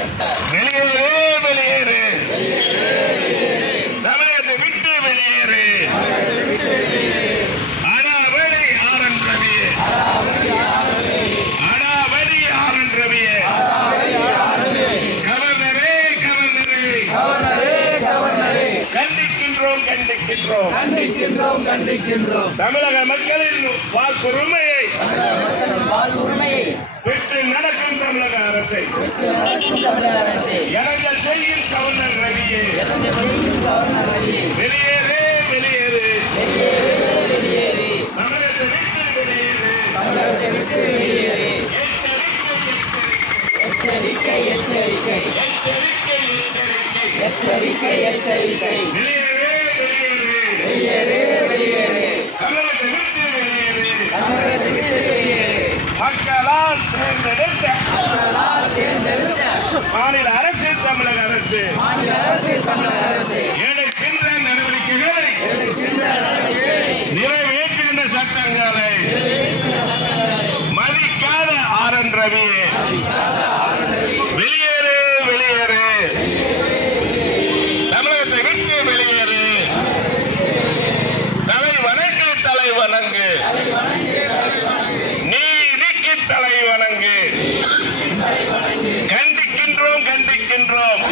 வெளியேறு வெளியேறு. தமிழகத்தை விட்டு வெளியேறு. அடாவடி ஆரன் ரவி அடாவடி ஆரன் ரவி கவர்னரே கவர்னரே. கண்டிக்கின்றோம் கண்டிக்கின்றோம். கண்டிக்கின்றோம் கண்டிக்கின்றோம். தமிழக மக்களின் வாக்குரிமையை அரசை இணைஞ்சல் செய்யும் கவர்னர் எச்சரிக்கை எச்சரிக்கை. எச்சரிக்கை எச்சரிக்கை. அறவே வெளியேறு வெளியேறு. தமிழகத்தை விட்டு வெளியேறு. தலை வணங்கு தலை வணங்கு. நீதிக்கு தலை வணங்கு. கண்டிக்கின்றோம் கண்டிக்கின்றோம்.